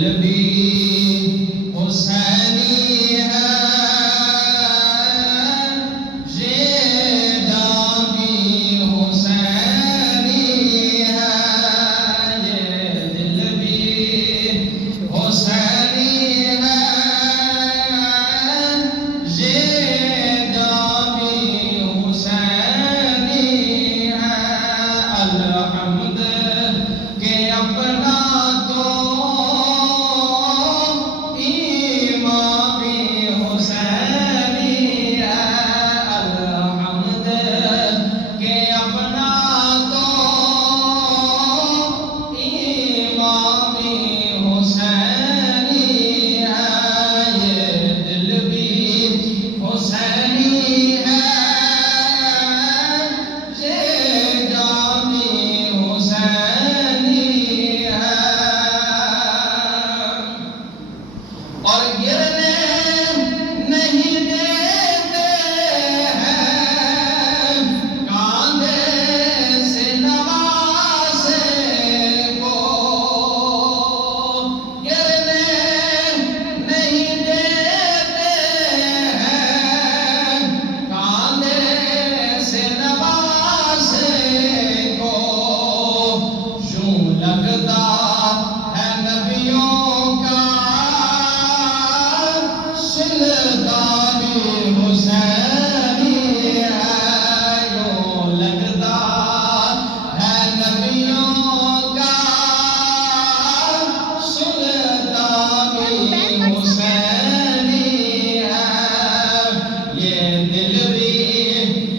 دل بھی حسینی ہے، یہ جان بھی حسینی ہے، یہ دل بھی حسینی ہے، یہ جان بھی حسینی ہے۔ الحمد کہ اپنا تو ایمان بھی حسینی ہے، الحمد کہ اپنا تو ایمان بھی حسینی ہے، یہ دل بھی حسینی ہے، یہ جان بھی حسینی ہے۔ اور گرنے نہیں دیتے ہیں کاندھے سے نوازے کو، گرنے نہیں دیتے ہیں کاندھے سے نوازے کو، یوں لگتا ہے نبیوں کا سلطان بھی حسینی ہے، یوں لگتا ہے نبیوں کا سلطان بھی حسینی ہے، یہ دل بھی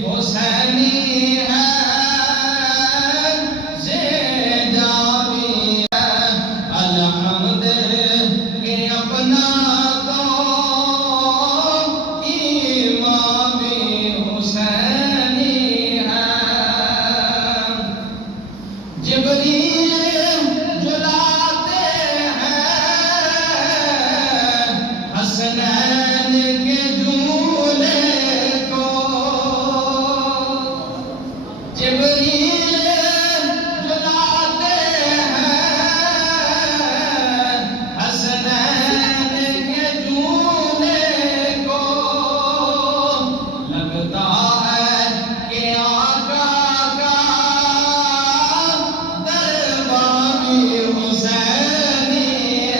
حسینی ہے، یہ جان بھی ہے۔ الحمد کہ اپنا تو ایمان بھی حسینی ہے۔ جبریل جلاتے ہیں حسنین کے جھولے کو، جبریل جلاتے ہیں حسنین کے جھولے کو، لگتا ہے کہ آقا کا دربار بھی حسینی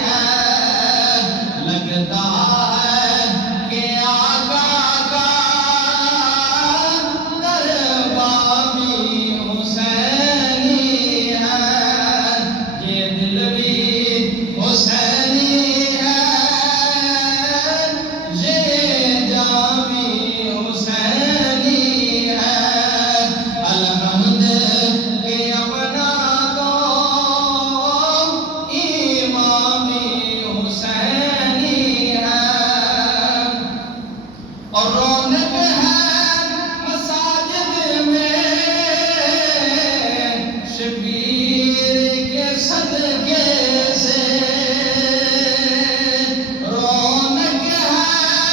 ہے، لگتا ہے کہ آقا کا دربار بھی حسینی ہے، یہ دل بھی حسینی ہے، یہ جان بھی حسینی ہے۔ الحمد کہ اپنا تو ایمان بھی حسینی ہے، اور رونق ہے مساجد میں شبیر کے صدقے سے، رونق ہے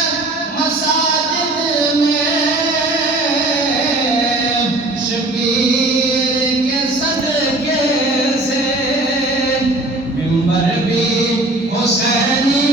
مساجد میں شبیر کے صدقے سے، منبر بھی حسینی